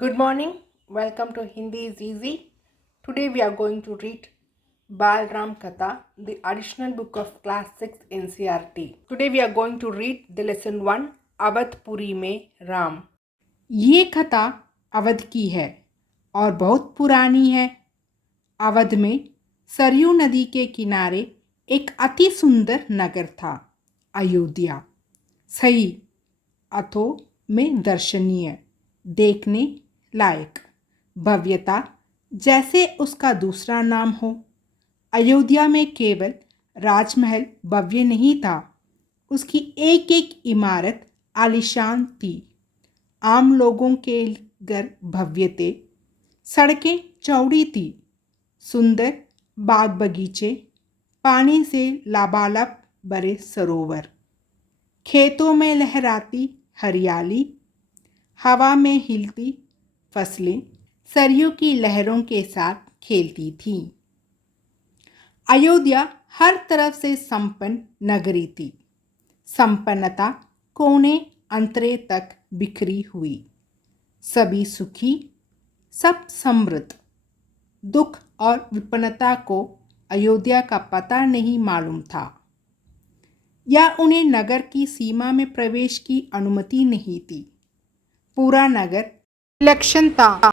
Good morning. Welcome to Hindi is Easy. Today we are going to read Balram Katha, the additional book of class 6 NCERT. Today we are going to read the lesson 1 Awadhpuri में राम। ये कथा अवध की है और बहुत पुरानी है। अवध में सरयू नदी के किनारे एक अति सुंदर नगर था, अयोध्या। सही अथो में दर्शनीय, देखने लायक, भव्यता जैसे उसका दूसरा नाम हो। अयोध्या में केवल राजमहल भव्य नहीं था, उसकी एक एक इमारत आलीशान थी। आम लोगों के घर भव्य थे, सड़कें चौड़ी थी, सुंदर बाग बगीचे, पानी से लबालब भरे सरोवर, खेतों में लहराती हरियाली, हवा में हिलती फसलें सरयू की लहरों के साथ खेलती थीं। अयोध्या हर तरफ से संपन्न नगरी थी। संपन्नता कोने अंतरे तक बिखरी हुई। सभी सुखी, सब समृद्ध। दुख और विपन्नता को अयोध्या का पता नहीं मालूम था, या उन्हें नगर की सीमा में प्रवेश की अनुमति नहीं थी। पूरा नगर विलक्षण था,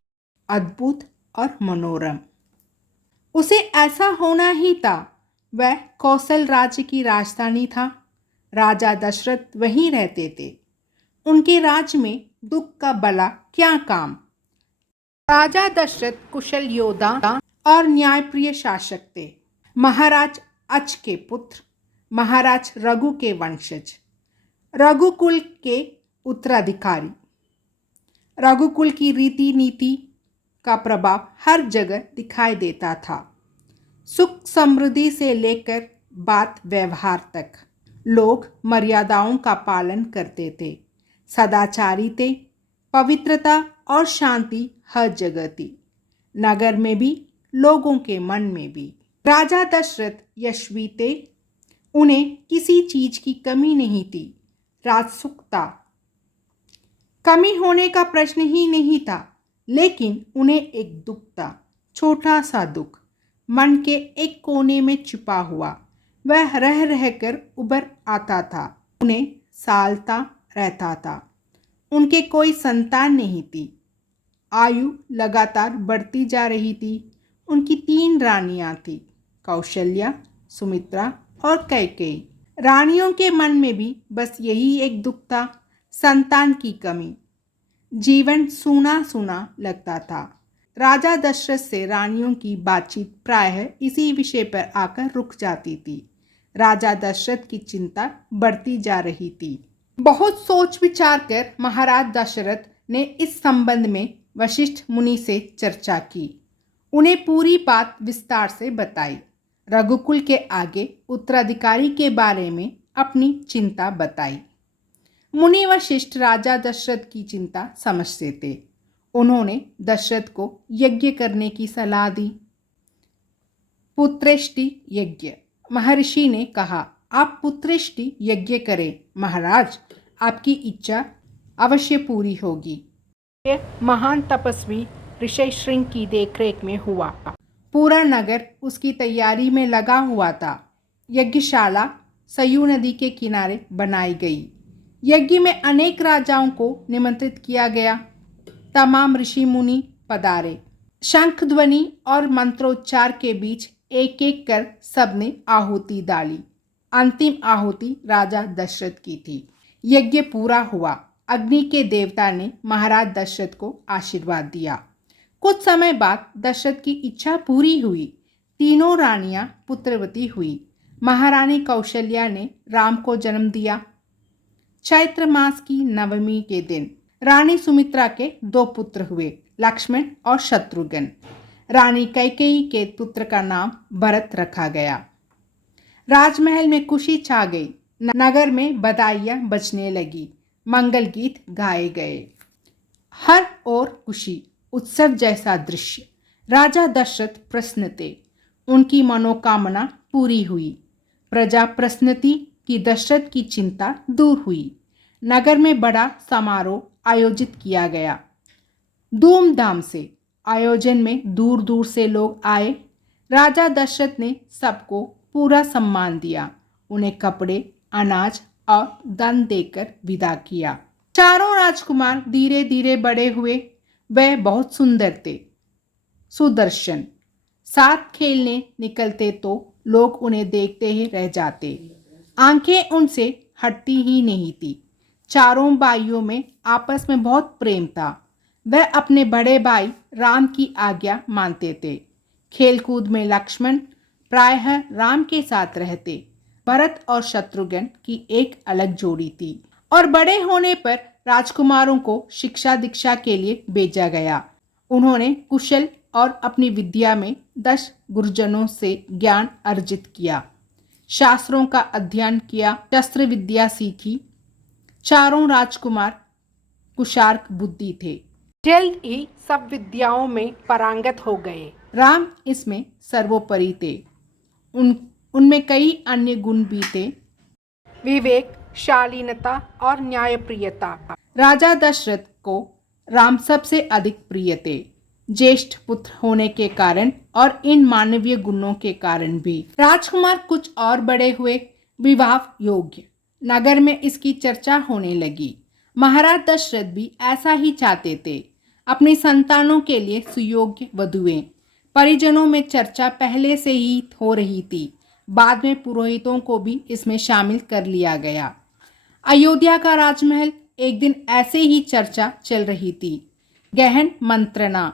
अद्भुत और मनोरम। उसे ऐसा होना ही था। वह कौशल राज्य की राजधानी था। राजा दशरथ वहीं रहते थे। उनके राज्य में दुख का भला क्या काम। राजा दशरथ कुशल योद्धा और न्यायप्रिय शासक थे। महाराज अच के पुत्र, महाराज रघु के वंशज, रघुकुल के उत्तराधिकारी। रघुकुल की रीति नीति का प्रभाव हर जगह दिखाई देता था। सुख समृद्धि से लेकर बात व्यवहार तक लोग मर्यादाओं का पालन करते थे, सदाचारी थे। पवित्रता और शांति हर जगह थी, नगर में भी, लोगों के मन में भी। राजा दशरथ यशस्वी थे, उन्हें किसी चीज की कमी नहीं थी। राजसुखता कमी होने का प्रश्न ही नहीं था, लेकिन उन्हें एक दुख था, छोटा सा दुख, मन के एक कोने में छिपा हुआ। वह रह रहकर उभर आता था, उन्हें सालता रहता था। उनके कोई संतान नहीं थी। आयु लगातार बढ़ती जा रही थी। उनकी 3 रानियां थीं, कौशल्या, सुमित्रा और कैकेयी। रानियों के मन में भी बस यही एक दुख था, संतान की कमी। जीवन सूना सूना लगता था। राजा दशरथ से रानियों की बातचीत प्रायः इसी विषय पर आकर रुक जाती थी। राजा दशरथ की चिंता बढ़ती जा रही थी। बहुत सोच विचार कर महाराज दशरथ ने इस संबंध में वशिष्ठ मुनि से चर्चा की। उन्हें पूरी बात विस्तार से बताई। रघुकुल के आगे उत्तराधिकारी के बारे में अपनी चिंता बताई। मुनि वशिष्ठ राजा दशरथ की चिंता समझते थे। उन्होंने दशरथ को यज्ञ करने की सलाह दी। पुत्रेष्टि यज्ञ। महर्षि ने कहा, आप पुत्रेष्टि यज्ञ करें महाराज, आपकी इच्छा अवश्य पूरी होगी। यह महान तपस्वी ऋषिशृंग की देखरेख में हुआ। पूरा नगर उसकी तैयारी में लगा हुआ था। यज्ञशाला सरयू नदी के किनारे बनाई गई। यज्ञ में अनेक राजाओं को निमंत्रित किया गया। तमाम ऋषि मुनि पधारे। शंख ध्वनि और मंत्रोच्चार के बीच एक एक कर सबने आहुति डाली। अंतिम आहुति राजा दशरथ की थी। यज्ञ पूरा हुआ। अग्नि के देवता ने महाराज दशरथ को आशीर्वाद दिया। कुछ समय बाद दशरथ की इच्छा पूरी हुई। तीनों रानियां पुत्रवती हुई। महारानी कौशल्या ने राम को जन्म दिया। चैत्र मास की नवमी के दिन रानी सुमित्रा के 2 पुत्र हुए, लक्ष्मण और शत्रुघ्न। रानी कैकेयी के पुत्र का नाम भरत रखा गया। राजमहल में खुशी छा गई। नगर में बधाइयां बजने लगी, मंगल गीत गाए गए। हर ओर खुशी, उत्सव जैसा दृश्य। राजा दशरथ प्रसन्न थे। उनकी मनोकामना पूरी हुई। प्रजा प्रसन्न थी कि दशरथ की चिंता दूर हुई। नगर में बड़ा समारोह आयोजित किया गया। धूमधाम से आयोजन में दूर दूर से लोग आए। राजा दशरथ ने सबको पूरा सम्मान दिया, उन्हें कपड़े, अनाज और धन देकर विदा किया। चारों राजकुमार धीरे धीरे बड़े हुए। वह बहुत सुंदर थे, सुदर्शन। साथ खेलने निकलते तो लोग उन्हें देखते ही रह जाते। आंखें उनसे हटती ही नहीं थी। चारों भाइयों में आपस में बहुत प्रेम था। वह अपने बड़े भाई राम की आज्ञा मानते थे। खेलकूद में लक्ष्मण प्रायः राम के साथ रहते। भरत और शत्रुघ्न की एक अलग जोड़ी थी। और बड़े होने पर राजकुमारों को शिक्षा दीक्षा के लिए भेजा गया। उन्होंने कुशल और अपनी विद्या में 10 गुरुजनों से ज्ञान अर्जित किया, शास्त्रों का अध्ययन किया, शस्त्र विद्या सीखी। चारों राजकुमार कुशार्क बुद्धि थे। जल्द ही सब विद्याओं में पारंगत हो गए। राम इसमें सर्वोपरि थे। उनमें कई अन्य गुण भी थे। विवेक, शालीनता और न्यायप्रियता। राजा दशरथ को राम सबसे अधिक प्रिय थे, ज्येष्ठ पुत्र होने के कारण और इन मानवीय गुणों के कारण भी। राजकुमार कुछ और बड़े हुए, विवाह योग्य। नगर में इसकी चर्चा होने लगी। महाराज दशरथ भी ऐसा ही चाहते थे, अपनी संतानों के लिए सुयोग्य वधुएं। परिजनों में चर्चा पहले से ही हो रही थी। बाद में पुरोहितों को भी इसमें शामिल कर लिया गया। अयोध्या का राजमहल एक दिन ऐसे ही चर्चा चल रही थी। गहन मंत्रणा।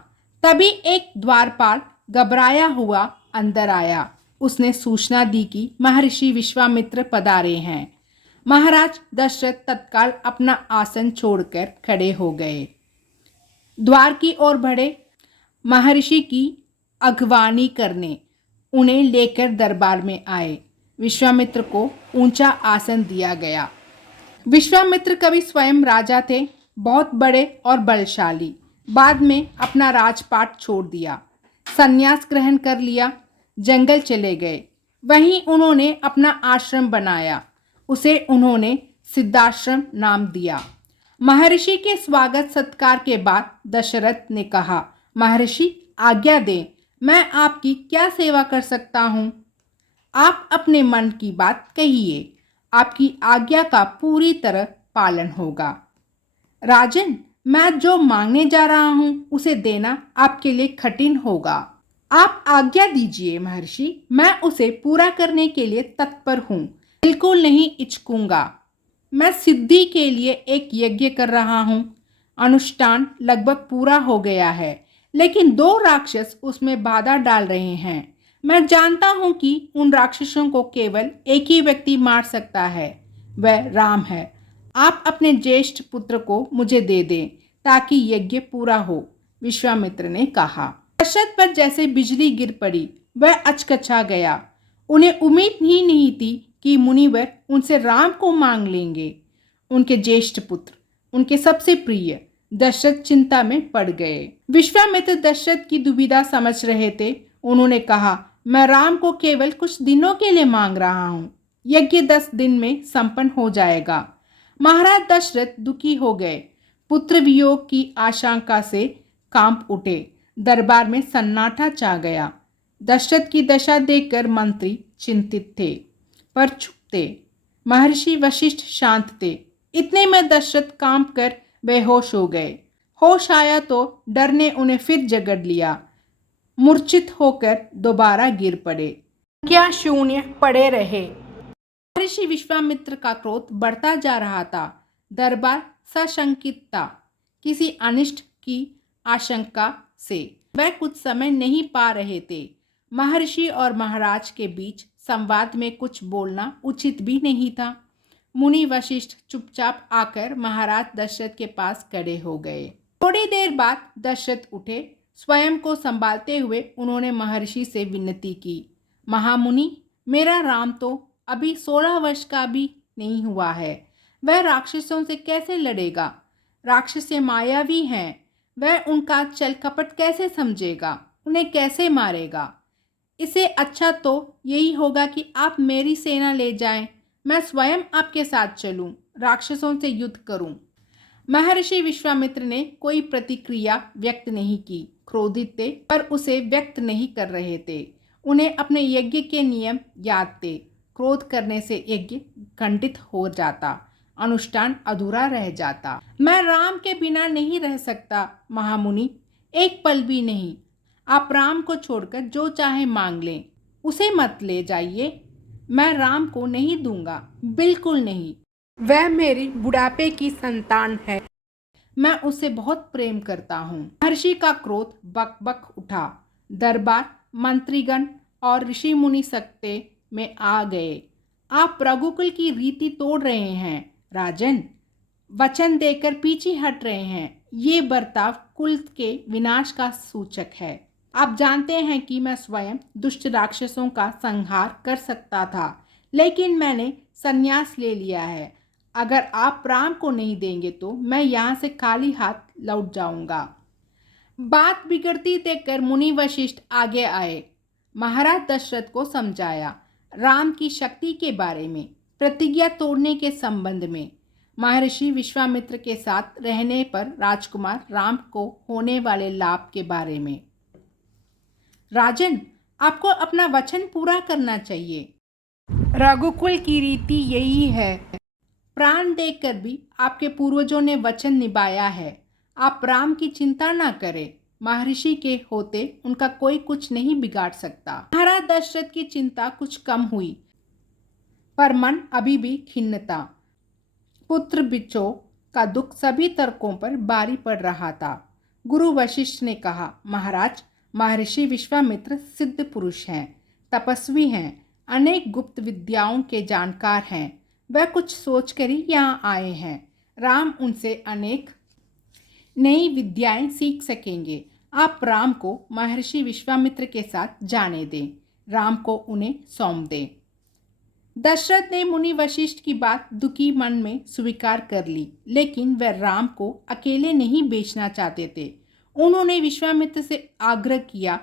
तभी एक द्वारपाल घबराया हुआ अंदर आया। उसने सूचना दी कि महर्षि विश्वामित्र पधारे हैं। महाराज दशरथ तत्काल अपना आसन छोड़कर खड़े हो गए। द्वार की ओर बढ़े। महर्षि की अगवानी करने उन्हें लेकर दरबार में आए। विश्वामित्र को ऊंचा आसन दिया गया। विश्वामित्र कभी स्वयं राजा थे, बहुत बड़े और बलशाली। बाद में अपना राजपाट छोड़ दिया, संन्यास ग्रहण कर लिया, जंगल चले गए। वहीं उन्होंने अपना आश्रम बनाया। उसे उन्होंने सिद्धाश्रम नाम दिया। महर्षि के स्वागत सत्कार के बाद दशरथ ने कहा, महर्षि आज्ञा दें, मैं आपकी क्या सेवा कर सकता हूँ? आप अपने मन की बात कहिए, आपकी आज्ञा का पूरी तरह पालन होगा। राजन, मैं जो मांगने जा रहा हूँ उसे देना आपके लिए कठिन होगा। आप आज्ञा दीजिए महर्षि, मैं उसे पूरा करने के लिए तत्पर हूँ। बिल्कुल नहीं हिचकूंगा। मैं सिद्धि के लिए एक यज्ञ कर रहा हूँ। अनुष्ठान लगभग पूरा हो गया है, लेकिन 2 राक्षस उसमें बाधा डाल रहे हैं। मैं जानता हूं कि उन राक्षसों को केवल एक ही व्यक्ति मार सकता है, वह राम है। आप अपने ज्येष्ठ पुत्र को मुझे दे दें ताकि यज्ञ पूरा हो, विश्वामित्र ने कहा। दशरथ पर जैसे बिजली गिर पड़ी। वह अचकचा गया। उन्हें उम्मीद ही नहीं थी कि मुनिवर उनसे राम को मांग लेंगे। उनके ज्येष्ठ पुत्र, उनके सबसे प्रिय। दशरथ चिंता में पड़ गए। विश्वामित्र दशरथ की दुविधा समझ रहे थे। उन्होंने कहा, मैं राम को केवल कुछ दिनों के लिए मांग रहा हूँ। यज्ञ 10 दिन में संपन्न हो जाएगा। महाराज दशरथ दुखी हो गए। पुत्र वियोग की आशंका से कांप उठे। दरबार में सन्नाटा छा गया। दशरथ की दशा देखकर मंत्री चिंतित थे, पर चुप थे। महर्षि वशिष्ठ शांत थे। इतने में दशरथ कांप कर बेहोश हो गए। होश आया तो डर ने उन्हें फिर जकड़ लिया। मूर्छित होकर दोबारा गिर पड़े। क्या शून्य पड़े रहे। महर्षि विश्वामित्र का क्रोध बढ़ता जा रहा था। दरबार सशंकित था, किसी अनिष्ट की आशंका से। वह कुछ समय नहीं पा रहे थे। महर्षि और महाराज के बीच संवाद में कुछ बोलना उचित भी नहीं था। मुनि वशिष्ठ चुपचाप आकर महाराज दशरथ के पास खड़े हो गए। थोड़ी देर बाद दशरथ उठे। स्वयं को संभालते हुए उन्होंने महर्षि से विनती की, महामुनि, मेरा राम तो अभी 16 वर्ष का भी नहीं हुआ है। वह राक्षसों से कैसे लड़ेगा? राक्षस मायावी हैं। वह उनका चल कपट कैसे समझेगा? उन्हें कैसे मारेगा? इससे अच्छा तो यही होगा कि आप मेरी सेना ले जाएं। मैं स्वयं आपके साथ चलूं, राक्षसों से युद्ध करूं। महर्षि विश्वामित्र ने कोई प्रतिक्रिया व्यक्त नहीं की। क्रोधित थे पर उसे व्यक्त नहीं कर रहे थे। उन्हें अपने यज्ञ के नियम याद थे। क्रोध करने से यज्ञ खंडित हो जाता, अनुष्ठान अधूरा रह जाता। मैं राम के बिना नहीं रह सकता महामुनि, एक पल भी नहीं। आप राम को छोड़कर जो चाहे मांग लें, उसे मत ले जाइए। मैं राम को नहीं दूंगा, बिल्कुल नहीं। वह मेरी बुढ़ापे की संतान है। मैं उसे बहुत प्रेम करता हूँ। महर्षि का क्रोध बक बक उठा। दरबार, मंत्रीगण और ऋषि मुनि सकते में आ गए। आप रघुकुल की रीति तोड़ रहे हैं राजन, वचन देकर पीछे हट रहे हैं। ये बर्ताव कुल के विनाश का सूचक है। आप जानते हैं कि मैं स्वयं दुष्ट राक्षसों का संहार कर सकता था, लेकिन मैंने संन्यास ले लिया है। अगर आप राम को नहीं देंगे तो मैं यहाँ से खाली हाथ लौट जाऊंगा। बात बिगड़ती देखकर मुनि वशिष्ठ आगे आए। महाराज दशरथ को समझाया राम की शक्ति के बारे में, प्रतिज्ञा तोड़ने के संबंध में, महर्षि विश्वामित्र के साथ रहने पर राजकुमार राम को होने वाले लाभ के बारे में। राजन, आपको अपना वचन पूरा करना चाहिए। रघुकुल की रीति यही है। प्राण देकर भी आपके पूर्वजों ने वचन निभाया है। आप राम की चिंता ना करें। महर्षि के होते उनका कोई कुछ नहीं बिगाड़ सकता। महाराज दशरथ की चिंता कुछ कम हुई, पर मन अभी भी खिन्न था। पुत्र बिचो का दुख सभी तर्कों पर भारी पड़ रहा था। गुरु वशिष्ठ ने कहा, महाराज, महर्षि विश्वामित्र सिद्ध पुरुष हैं, तपस्वी हैं, अनेक गुप्त विद्याओं के जानकार हैं। वह कुछ सोचकर ही यहाँ आए हैं। राम उनसे अनेक नई विद्याएं सीख सकेंगे। आप राम को महर्षि विश्वामित्र के साथ जाने दें, राम को उन्हें सौंप दें। दशरथ ने मुनि वशिष्ठ की बात दुखी मन में स्वीकार कर ली, लेकिन वह राम को अकेले नहीं बेचना चाहते थे। उन्होंने विश्वामित्र से आग्रह किया,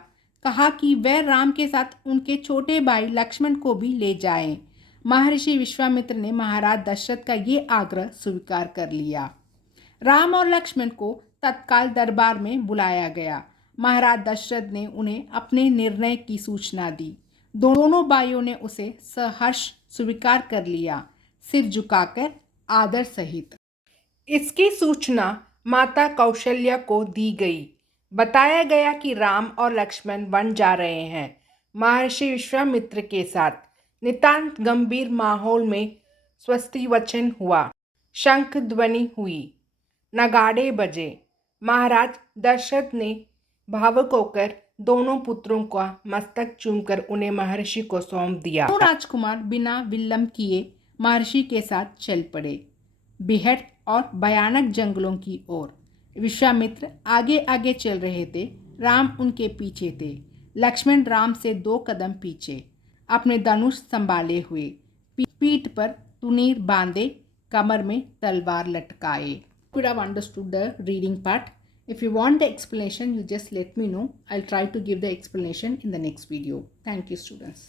कहा कि वह राम के साथ उनके छोटे भाई लक्ष्मण को भी ले जाएं। महर्षि विश्वामित्र ने महाराज दशरथ का ये आग्रह स्वीकार कर लिया। राम और लक्ष्मण को तत्काल दरबार में बुलाया गया। महाराज दशरथ ने उन्हें अपने निर्णय की सूचना दी। दोनों भाइयों ने उसे सहर्ष स्वीकार कर लिया, सिर झुकाकर आदर सहित। इसकी सूचना माता कौशल्या को दी गई। बताया गया कि राम और लक्ष्मण वन जा रहे हैं। महर्षि विश्वामित्र के साथ नितांत गंभीर माहौल में स्वस्ति वचन हुआ। शंख ध्वनि हुई, नगाड़े बजे। महाराज दशरथ ने भावुक होकर दोनों पुत्रों का मस्तक चूमकर उन्हें महर्षि को सौंप दिया। तो राजकुमार बिना विलंब किए महर्षि के साथ चल पड़े, बेहद और भयानक जंगलों की ओर। विश्वामित्र आगे आगे चल रहे थे, राम उनके पीछे थे। लक्ष्मण राम से 2 कदम पीछे, अपने धनुष संभाले हुए, पीठ पर तुनीर बांधे, कमर में तलवार लटकाए। Could have understood the reading part. If you want the explanation, you just let me know. I'll try to give the explanation in the next video. Thank you, students.